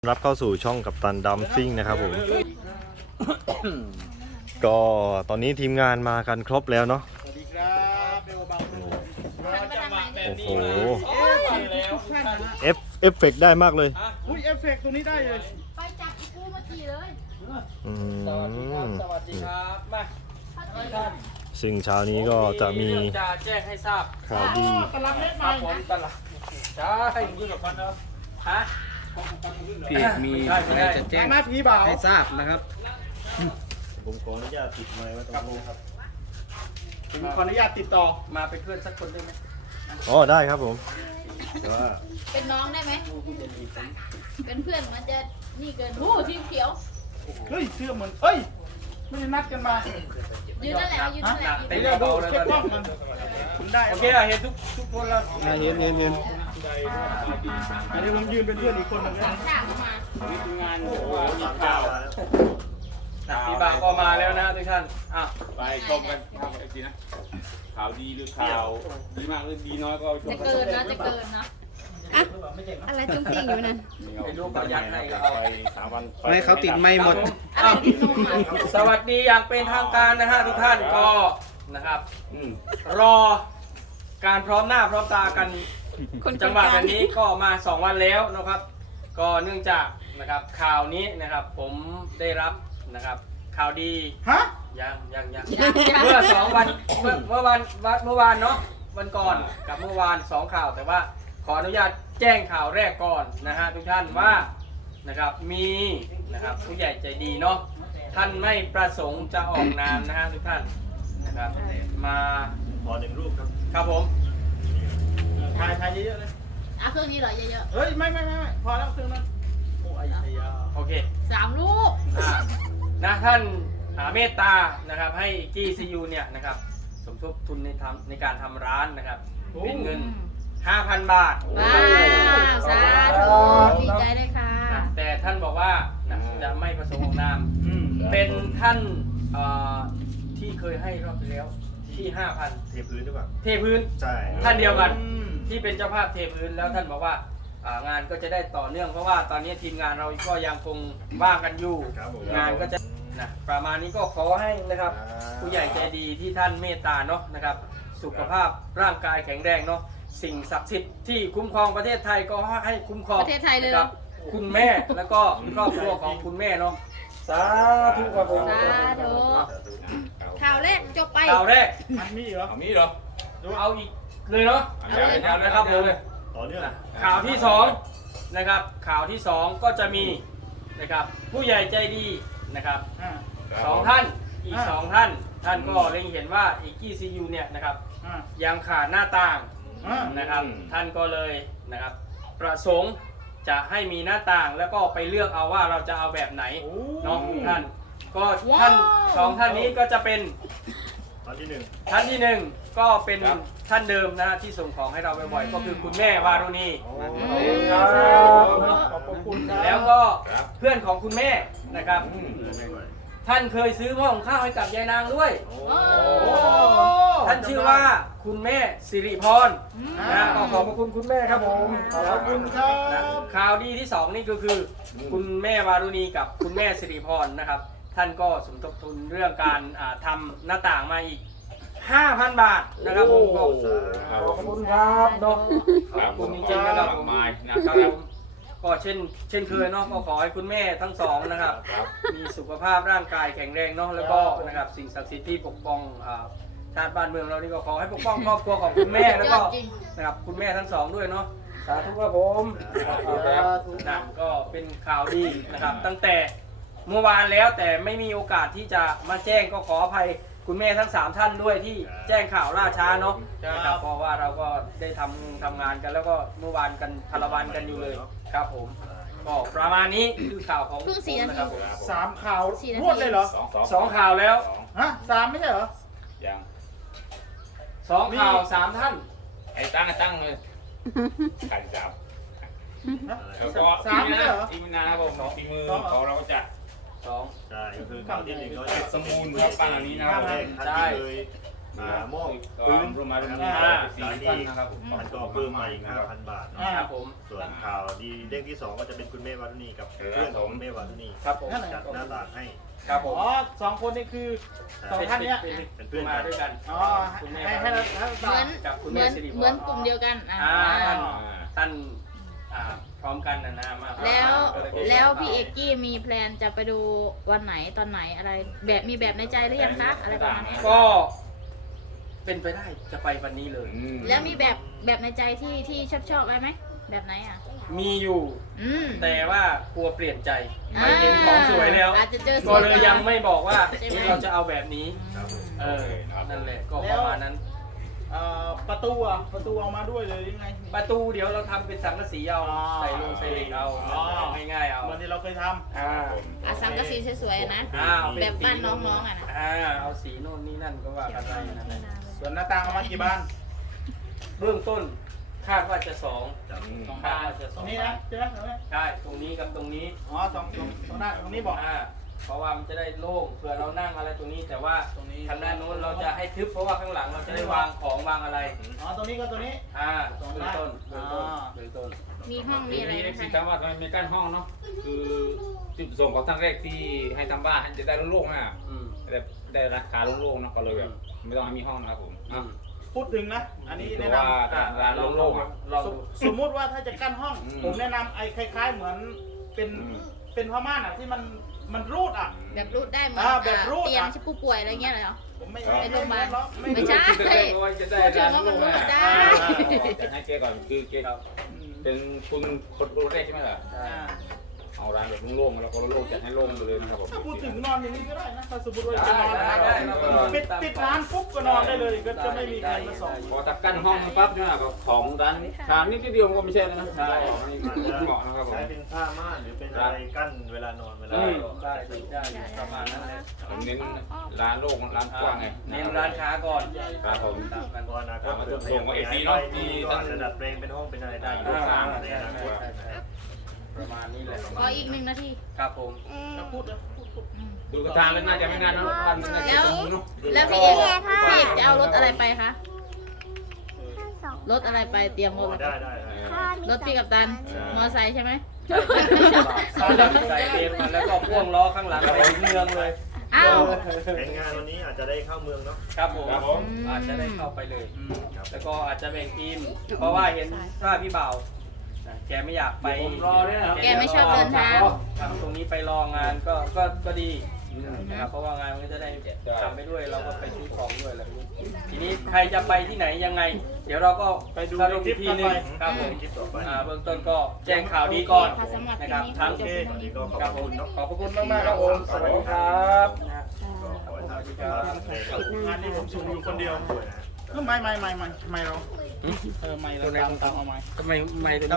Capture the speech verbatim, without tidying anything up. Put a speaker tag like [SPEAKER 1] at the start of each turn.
[SPEAKER 1] รับเข้าสู่ช่องกัปตันดัมซิ่งนะครับผม ก็ตอนนี้ทีมงานมากันครบแล้วเนาะ
[SPEAKER 2] สวัสดีครับเบลบังโ
[SPEAKER 1] โอ้โห
[SPEAKER 2] ทุกท่านนะ
[SPEAKER 1] เอฟเอฟเฟกต์ได้มากเลย
[SPEAKER 2] อุ้ยเอฟเฟกต์ตัวนี้ได้เลย
[SPEAKER 3] ไปจับอีกูมาทีเลย
[SPEAKER 1] อื
[SPEAKER 4] สวัสดีครับ
[SPEAKER 1] ม
[SPEAKER 4] สวัสดีครับมา
[SPEAKER 3] พัดตี
[SPEAKER 4] ท่าน
[SPEAKER 1] ซึ่งเช้านี้ก็จะมี
[SPEAKER 4] เรื่องจะแจ้งให้ทราบ
[SPEAKER 1] ข่าวดี
[SPEAKER 2] ตลับเล็ก
[SPEAKER 4] ค
[SPEAKER 2] มา
[SPEAKER 4] รับผมตลาดใช่คุยกับคนเนาะฮะ
[SPEAKER 5] พี่เอกมีอะไรจะแจ้ง
[SPEAKER 2] หน้าผีบ่าว
[SPEAKER 5] ให้ทราบนะครับ
[SPEAKER 1] ผมขออนุญาตติดไมค์ไว้ตรงนี้นะครับ
[SPEAKER 2] ผมขออนุญาตติดต่อ
[SPEAKER 4] มาเป็นเพื่อนสักคนได้ไหม
[SPEAKER 1] อ๋อได้ครับผมแต่ว่า
[SPEAKER 3] เป็นน้องได้ไหม เป็นเพื่อนมันจะนี่เกินโอ้ทีมเขียว
[SPEAKER 2] เฮ้ยเสื้อเหมือนเอ้ยไม่ได้นัดกันมา
[SPEAKER 3] ยืนนั่นแหละยืนนั่นแหละ
[SPEAKER 4] เต็
[SPEAKER 2] เดี๋
[SPEAKER 4] ม
[SPEAKER 2] ยว
[SPEAKER 4] กระ
[SPEAKER 2] ดู
[SPEAKER 4] เป๋าเลย
[SPEAKER 2] เช็ค
[SPEAKER 4] ต
[SPEAKER 2] กล้
[SPEAKER 4] อ
[SPEAKER 2] อน ง
[SPEAKER 4] นี้
[SPEAKER 2] มันคุณได้
[SPEAKER 4] โอเคอะเห็นทุกทุกคนแล้ว
[SPEAKER 5] เห็นเห็นเห็น
[SPEAKER 2] อันนี้ผมยืนเป็นเพื่อนอีกคนหนึงนะ
[SPEAKER 3] ฉากมา
[SPEAKER 5] งาน
[SPEAKER 1] โอ้โหหลังจากแล้ว
[SPEAKER 4] ปีบางก็มาแล้วนะทุกท่านอ่ะ
[SPEAKER 6] ไปชมกันครับไอ้จีนะข่าวดีหรือข่าวดีมากหรือดีน้อยก็ชม
[SPEAKER 3] จะเกินนะจะเกินนะ
[SPEAKER 7] อะไรจุ้งติ้งอยู่นั่น
[SPEAKER 4] ไปดูประหยัดให้ก็เอา
[SPEAKER 6] ไปสามวัน
[SPEAKER 5] ไม่เขาติดไม่หมด
[SPEAKER 3] อะไรที่นุ่มอ่ะ
[SPEAKER 4] สวัสดีอย่างเป็นทางการนะฮะทุกท่านก็นะครับ
[SPEAKER 6] อืม
[SPEAKER 4] รอการพร้อมหน้าพร้อมตากัน จังหวะแบบนี้ก็มาสองวันแล้วนะครับ ก็เนื่องจากนะครับข่าวนี้นะครับผมได้รับนะครับข่าวดี
[SPEAKER 2] ฮะ
[SPEAKER 4] ยังยังยังเมื่อสองวันเมื่อเมื่อวันวันเมื่อวานเนาะวันก่อนกับเมื่อวานสองข่าวแต่ว่าขออนุญาตแจ้งข่าวแรกก่อนนะฮะทุกท่านว่านะครับมีนะครับผู้ใหญ่ใจดีเนาะท่านไม่ประสงค์จะออกนามนะฮะทุกท่านนะครับมา
[SPEAKER 1] ขอหนึ่งรูปครับ
[SPEAKER 4] ครับผม
[SPEAKER 2] ถ่ายถ่ายเยอะๆเลย
[SPEAKER 3] อ่ะเครื่องนี้เหรอเยอะ
[SPEAKER 2] เฮ้ยไม่ไม่ไม่ไม่พอแล้วเครื่องนั้นโอ้ยไอ้ยา
[SPEAKER 4] โอเค
[SPEAKER 3] ๆสามรูป
[SPEAKER 4] อ่านะท่านอ่าเมตตานะครับให้จีซียูเนี่ยนะครับสมทบทุนในทำในการทำร้านนะครับเป็นเงิน ห้าพัน บาท
[SPEAKER 3] ว้าวสาธุดีใจด้วยค่ะ
[SPEAKER 4] นะแต่ท่านบอกว่านะจะไม่ประสงค์ออกนาม
[SPEAKER 2] อืม
[SPEAKER 4] เป็นท่านเอ่อที่เคยให้รอบที่แล้วที่ ห้าพัน
[SPEAKER 1] เทพื้นหรือเปล่า
[SPEAKER 4] เทพื้น
[SPEAKER 1] ใช่
[SPEAKER 4] ท่านเดียวกัน
[SPEAKER 2] อืม
[SPEAKER 4] ที่เป็นเจ้าภาพเทพื้นแล้วท่านบอกว่าอ่างานก็จะได้ต่อเนื่องเพราะว่าตอนนี้ทีมงานเราก็ยังคงว่างกันอยู่
[SPEAKER 1] ครับผม
[SPEAKER 4] งานก็จะนะประมาณนี้ก็ขอให้นะครับ ผู้ใหญ่ใจดีที่ท่านเมตตาเนาะนะครับ สุขภาพร่างกายแข็งแรงเนาะสิ่งศักดิ์สิทธิ์ที่คุ้มครองประเทศไทยก็ให้คุ้มครอง
[SPEAKER 3] ประเทศไทยเลย
[SPEAKER 4] นะ
[SPEAKER 3] เห
[SPEAKER 4] ค
[SPEAKER 3] ร
[SPEAKER 4] รั
[SPEAKER 3] อบ
[SPEAKER 4] คุณแม่แล้วก็ครอบครัวของคุณแม่เนาะสาธุครับผม
[SPEAKER 3] สาธุข่าวแรกจบไป
[SPEAKER 4] ข่าวแรก
[SPEAKER 2] มันมีเหรอ
[SPEAKER 6] เอามีเหรอ
[SPEAKER 4] เอาอีกเลยเนาะ
[SPEAKER 6] เอาเลย
[SPEAKER 4] เอาเลยครับผม
[SPEAKER 1] ต่อเนื่อง
[SPEAKER 4] ข่าวที่สองนะครับข่าวที่สองก็จะมีนะครับผู้ใหญ่ใจดีนะครับ
[SPEAKER 2] อ่า
[SPEAKER 4] สองท่านอีก
[SPEAKER 2] อ่า
[SPEAKER 4] สองท่าน ท่านก็เล็งเห็นว่าอีกี้ซียูเนี่ยนะครับ
[SPEAKER 2] อ่า
[SPEAKER 4] ยังขาดหน้าต่าง
[SPEAKER 2] อ่า
[SPEAKER 4] นะครับท่านก็เลยนะครับประสงค์จะให้มีหน้าต่างแล้วก็ไปเลือกเอาว่าเราจะเอาแบบไหน
[SPEAKER 2] โอ้
[SPEAKER 4] เนาะท่านก็ท่านสองท่านนี้ก็จะเป็น
[SPEAKER 1] ตอนที่หนึ่ง
[SPEAKER 4] ท่านที่หนึ่งก็เป็นท่านเดิมนะฮะที่ส่งของให้เราบ่อยๆก็คือคุณแม่วารุณี
[SPEAKER 2] ขอบคุณครับ
[SPEAKER 4] แล้วก็เพื่อนของคุณแม่นะครับ
[SPEAKER 1] ไม่ไหว
[SPEAKER 4] ท่านเคยซื้อหม้อหุงข้าวให้กับยายนางด้วย
[SPEAKER 1] โอ้
[SPEAKER 3] โอ้
[SPEAKER 4] ท่านชื่อว่าคุณแม่สิริพรนะฮะก็ขอบพระคุณคุณแม่ครับผม
[SPEAKER 2] ขอบคุณครับ
[SPEAKER 4] นะข่าวดีที่สองนี่ก็คือ คุณแม่วารุณีกับคุณแม่สิริพรนะครับ ท่านก็สมทบทุนเรื่องการอ่าทำหน้าต่างมาอีก ห้าพัน บาทนะครับผมก็ขอบคุณครับเนาะขอบคุณจริงๆนะครับผม
[SPEAKER 6] มายนะ
[SPEAKER 4] ค
[SPEAKER 6] ค
[SPEAKER 4] รั
[SPEAKER 6] รั
[SPEAKER 4] บบ ผมก็เช่นเช่นเคยเนาะก็ขอให้คุณแม่ทั้งสองนะครับ มีสุขภาพร่างกายแข็งแรงเนาะแล้วก็นะครับสิ่งศักดิ์สิทธิ์ที่ปกป้องอ่าชาติบ้านเมืองเรานี่ก็ขอให้ปกป้องครอบครัวของคุณแม่แล้วก็
[SPEAKER 3] จริง
[SPEAKER 4] นะครับคุณแม่ทั้งสองด้วยเนาะสาธุครับผมนะก็เป็นข่าวดีนะครับ ตั้งแต่เมื่อวานแล้วแต่ไม่มีโอกาสที่จะมาแจ้งก็ขออภัยคุณแม่ทั้งสามท่านด้วยที่แจ้งข่าวล่าช้าเนาะนะครับเพราะว่าเราก็ได้ทำทำงานกันแล้วก็เมื่อวานกันพลวันกันอยู่เลยครับผมก็ประมาณนี้คือข่าวของ
[SPEAKER 3] เพิ่งสี่นาที
[SPEAKER 4] นะครับผม
[SPEAKER 2] สามข่าว
[SPEAKER 3] สี่นาที
[SPEAKER 2] รวดเลยเหรอ
[SPEAKER 6] สองสอง
[SPEAKER 4] สองข่าวแล้ว
[SPEAKER 6] สอง
[SPEAKER 2] ฮะสามไม่ใช่เหรอ
[SPEAKER 6] ยัง
[SPEAKER 4] สองข่าวสามท่าน
[SPEAKER 6] ไอ้ตั้งไอ้ตั้งเลยไข่สาม
[SPEAKER 2] ฮะ
[SPEAKER 6] แล้วก็
[SPEAKER 2] สามไม่ใช่เหรอ
[SPEAKER 6] ทีมงานครับผมทีมือของเราก็จะ
[SPEAKER 4] สอง
[SPEAKER 1] ใช่ก็คือข่าวที่หนึ่งก็จะ
[SPEAKER 6] สมูลครับป้าอันนี้นะครับ
[SPEAKER 1] ข่าวแรกท่านที่เคยอ่าหม้อ
[SPEAKER 6] ปื
[SPEAKER 1] ปื
[SPEAKER 6] น
[SPEAKER 1] น
[SPEAKER 6] รวมมาตรง
[SPEAKER 1] อ่
[SPEAKER 6] นี้สี่พันนะครับผม
[SPEAKER 1] มันก็เพิ่มมาอีกห้าพันบาทเนาะ
[SPEAKER 4] ครับผม
[SPEAKER 1] ส่วนข่าวดีเด้งที่สองก็จะเป็นคุณเมฆวารุณีกับเพื่อนของคุณเมฆวารุณี
[SPEAKER 4] ครับผม
[SPEAKER 1] จัดหน้าต่างให้
[SPEAKER 4] ครับผม
[SPEAKER 2] อ๋อสองคนนี่คือสองท่านเนี้ย
[SPEAKER 1] เป็นเพื่อน
[SPEAKER 4] มา
[SPEAKER 1] กัน
[SPEAKER 4] ด้วยกัน
[SPEAKER 2] อ๋อให้ให้เราให้เรา
[SPEAKER 3] เหมือน
[SPEAKER 4] กับคุณ
[SPEAKER 3] เห
[SPEAKER 4] แม่
[SPEAKER 3] มือน
[SPEAKER 4] สิริพร
[SPEAKER 3] เหมือนกลุ่มเดียวกันอ่า
[SPEAKER 4] อ่าท่านท่านอ่าพร้อมกันนะนะมา
[SPEAKER 3] แล้วแล้วพี่เอกกี้มีแพลนจะไปดูวันไหนตอนไหนอะไรแบบมีแบบในใจหรือยังคะอะไรประมาณนี้
[SPEAKER 4] ก็เป็นไปได้จะไปวันนี้เลย
[SPEAKER 3] แล้วมีแบบแบบในใจที่ที่ชอบชอบอะไรไหมแบบไหนอ่ะ
[SPEAKER 4] มีอยู่
[SPEAKER 3] อืม
[SPEAKER 4] แต่ว่ากลัวเปลี่ยนใจไม่เห็นของสวยแล้ว
[SPEAKER 3] อาจจะเจอส
[SPEAKER 4] ก็
[SPEAKER 3] วย
[SPEAKER 4] เลยยังไม่บอกว่า
[SPEAKER 3] ใช่ไหม
[SPEAKER 4] เราจะเอาแบบนี้
[SPEAKER 1] ครับผม
[SPEAKER 4] เออนั่นแหละก็ประมาณนั้น
[SPEAKER 2] เอ่อประตูอ่ะประตูเอามาด้วยเลยยังไง
[SPEAKER 4] ประตูเดี๋ยวเราทำเป็นสังกะสีเอา
[SPEAKER 2] อ๋อ
[SPEAKER 4] ใส่ลงใส่เหล็กเอา
[SPEAKER 2] อ๋อ
[SPEAKER 4] ง่ายๆเอา
[SPEAKER 2] เหมือนที่เราเคยท
[SPEAKER 4] อ่า
[SPEAKER 3] อาสังกะสีสวยๆนะ
[SPEAKER 4] อ่า
[SPEAKER 3] แบบบ้านน้องๆอ่ะนะ
[SPEAKER 4] อ่าเอาสีโน่นนี่นั่นก็ว่ากันไปนั่นแหละ
[SPEAKER 2] ำส่วนหน้าต่างเอามากี่บาน
[SPEAKER 4] เบื้องต้นคาดว่าจะสอง
[SPEAKER 1] จับ
[SPEAKER 2] สอง
[SPEAKER 4] คา
[SPEAKER 2] บา
[SPEAKER 4] ด
[SPEAKER 2] น
[SPEAKER 4] ว่าจะ
[SPEAKER 2] ต
[SPEAKER 4] ส
[SPEAKER 2] ร
[SPEAKER 4] อง
[SPEAKER 2] งนี้นะใช่ไหมตรงนี้
[SPEAKER 4] ใช่ตรงนี้กับตรงนี้
[SPEAKER 2] อ๋อสองตรงตรงหน้าตรงนี้บอก
[SPEAKER 4] อ่าเพราะว่ามันจะได้โล่งเผื่อเรานั่งอะไรตรงนี้ แต่ว่า
[SPEAKER 2] ตรงนี้
[SPEAKER 4] ทางด้านโน้นเราจะให้ทึบเพราะว่าข้างหลังเราจะได้วางของวางอะไร
[SPEAKER 2] อ๋อตรงนี้ก็ตรงนี้
[SPEAKER 4] อ่าเบื้องต้นเบื้องต้น
[SPEAKER 2] อ่า
[SPEAKER 4] เบื้องต้น
[SPEAKER 3] มีห้องมีอะไร
[SPEAKER 6] มี
[SPEAKER 3] ไหม
[SPEAKER 6] สิ
[SPEAKER 3] คะ
[SPEAKER 6] ถามว่าทำไมไม่กั้นห้องเนาะคือจุดประสงค์ของท่านแรกที่ให้ทำบ้านให้จะได้โล่งๆอ่ะ
[SPEAKER 4] อืม
[SPEAKER 6] ได้ได้ราคาโล่งๆเนาะก็เลยแบบไม่ต้องให้มีห้องนะครับผม
[SPEAKER 4] อื
[SPEAKER 6] เนาะ
[SPEAKER 4] ม
[SPEAKER 2] พูดถึงนะ อันนี้
[SPEAKER 6] คือ
[SPEAKER 2] แนะน
[SPEAKER 6] ว่าร้านโล่งๆอ่ะ
[SPEAKER 4] ลอง
[SPEAKER 2] ำส
[SPEAKER 4] ดู
[SPEAKER 2] มสมมุติว่าถ้าจะกั้นห้อง
[SPEAKER 6] อืม
[SPEAKER 2] ผมแนะนำไอ้คล้าย ๆ เหมือนเป็น
[SPEAKER 6] อืม
[SPEAKER 2] เป็นผ้าม่านอ่ะที่มันมันรูดอ่ะ
[SPEAKER 3] แบบรูดได้เหมือน
[SPEAKER 2] อ่าแบบรูด
[SPEAKER 3] เตียง
[SPEAKER 2] อ่ะ
[SPEAKER 3] ที่ผู้ป่วยอะไรเงี้ยเลยเหรอ
[SPEAKER 2] ผมไม่
[SPEAKER 3] ไม่โรงพยาบาล
[SPEAKER 2] หรอกไม่
[SPEAKER 3] ไม่ใช่
[SPEAKER 6] คือแรกๆว่าจะได้ร้านโล่งอ่ะ
[SPEAKER 3] ได้
[SPEAKER 6] อ่าจะให้เกก่อนคือเก
[SPEAKER 4] ครับ
[SPEAKER 6] เป็นคุณคนคนแรกใช่ไหมล่ะ
[SPEAKER 2] อ่า
[SPEAKER 6] เอาร้านแบบโล่งๆแล้วก็โล่งจัดให้โล่งไปเลยนะครับผม
[SPEAKER 2] ถ้าพูดถึงนอนอย่างนี้ก็ได้นะถ้าสมมติว่าจะนอน
[SPEAKER 4] ได้
[SPEAKER 2] นะครับ
[SPEAKER 4] ได้เราก็นอน
[SPEAKER 2] ปิดปิดร้านปุ๊บก็นอนได้เลยก็จะไม่มีใครมาส่อง
[SPEAKER 6] พอตักกั้นห้องปั๊บเนี่ยแบบของร้านชามนิดเดียวมันก็ไม่ใช่แล้วนะ
[SPEAKER 4] ใช่
[SPEAKER 6] นี่เหมาะนะครับผม
[SPEAKER 1] ใช้เป็นผ้าม่านหรือเป็นอะไรกั้นเวลานอนเวลา
[SPEAKER 4] ได้ได้ได้ประมาณนั้นเลย
[SPEAKER 6] ผมเน้นร้านโล่งร้านกว้างไง
[SPEAKER 4] เน้นร้านค้าก่อน
[SPEAKER 6] ครับผม
[SPEAKER 4] ตามกัน
[SPEAKER 1] ก่อนนะค
[SPEAKER 6] ครั
[SPEAKER 1] รับบ
[SPEAKER 6] มาจุดส่งของ AC
[SPEAKER 1] เนาะ
[SPEAKER 6] เนาะมี
[SPEAKER 1] มี
[SPEAKER 6] ทั้
[SPEAKER 1] ก็
[SPEAKER 6] ง
[SPEAKER 1] จะดัดแปลงเป็นห้องเป็นอะไรได้อยู่
[SPEAKER 4] อ่า
[SPEAKER 1] สร้างใน
[SPEAKER 4] ใช่
[SPEAKER 1] อนาค
[SPEAKER 4] ใช่
[SPEAKER 1] ต
[SPEAKER 4] ใช่ประมาณนี้แหละ
[SPEAKER 3] ขออีกหนึ่งนาที
[SPEAKER 4] ครับผม
[SPEAKER 2] ถ้าพูดนะพูดพูด
[SPEAKER 3] อืม
[SPEAKER 6] ดูกระทางแล้วน่าจะไม่นานเนาะบ้านน่าจะสมบูรณ์เนาะ
[SPEAKER 3] แล้วพี่เอกพี่เอกจะเอารถอะไรไปคะ รถอะไรไปเตรียมรถอะไร
[SPEAKER 1] ได้
[SPEAKER 3] ไป
[SPEAKER 1] ได้ได้
[SPEAKER 3] รถพี่กับตัน มอไซค์ใช่ไหม
[SPEAKER 4] ใส่เกมมาแล้วก็พ่วงล้อข้างหลังไปถึงเมืองเลย
[SPEAKER 3] อ้าว
[SPEAKER 1] แผนงานวันนี้อาจจะได้เข้าเมืองเนาะ
[SPEAKER 4] ครับผม
[SPEAKER 6] ครับผม
[SPEAKER 4] อาจจะได้เข้าไปเลย
[SPEAKER 1] ครับ
[SPEAKER 4] แล้วก็อาจจะแบ่งทีม เพราะว่าเห็นถ้าพี่บ่าวแกไม่อยากไป
[SPEAKER 6] ผมรอเนี่ยนะ
[SPEAKER 3] แกไม่ชอบเดินทาง
[SPEAKER 4] ทำตรงนี้ไปรองานก็ก็ก็ดีนะครับเพราะว่างานมันก็จะได้ทำไปด้วยเราก็ไปซื้อของด้วยอะไรแบบนี้ทีนี้ใครจะไปที่ไหนยังไง เดี๋ยวเราก็
[SPEAKER 2] ไปดู
[SPEAKER 4] สรุปอีกทีนึง
[SPEAKER 2] ในคลิป
[SPEAKER 4] ครับผม
[SPEAKER 1] คลิปต่อไป
[SPEAKER 4] อ่าเบื้องต้นก็แจ้งข่าวดีก่อน
[SPEAKER 3] ค่ะสำหรับ
[SPEAKER 4] นะครับ
[SPEAKER 3] คลิ
[SPEAKER 4] ทั้ง
[SPEAKER 3] ปนี้
[SPEAKER 1] วันนี้ก็ขอบ
[SPEAKER 4] ครับผ
[SPEAKER 1] คุ
[SPEAKER 4] ม
[SPEAKER 1] ณเนาะ
[SPEAKER 4] ขอบพระคุณมากๆครับผมสวัสดีครับนะฮะ
[SPEAKER 1] ก็ขอให้ทำสุขภาพแข็งแรง
[SPEAKER 2] งานนี้ผมสูงอยู่คนเดียว
[SPEAKER 1] ด้วยนะ
[SPEAKER 2] เออไม่ไม่ไม่ไม่ไม่เราเออไม่เราตามตามเอาไม่
[SPEAKER 4] ทำไมไม่